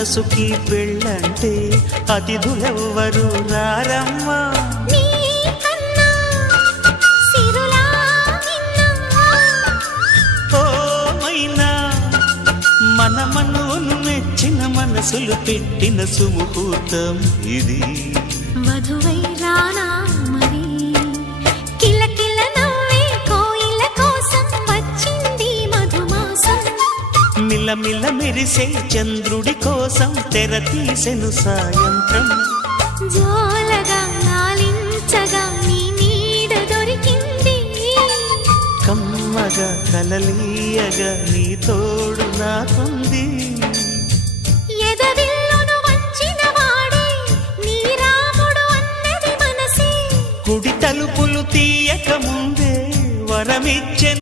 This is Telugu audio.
మనసుకి పెళ్ళంటే అతిథులెవ్వరు రారమ్మా. మన మనువును మెచ్చిన మనసులు పెట్టిన సుముహూర్తం ఇది. వధువై రానా మరి కిలకిల నవ్వే కోయిల కోసం వచ్చింది మధుమాసం. మిలమిల మెరిసే చంద్రుడి కోసం తెర తీసెను సాయంత్రం. జోలగా లాలించగా నీ నీడ దొరికింది. కమ్మగా కలలీయగా నీ తోడు నాకుంది. ఎదవిల్లును వంచిన వాడే నీ రాముడు అన్నది మనసే. కుడి తలుపులు తీయక ముందే వరమిచ్చె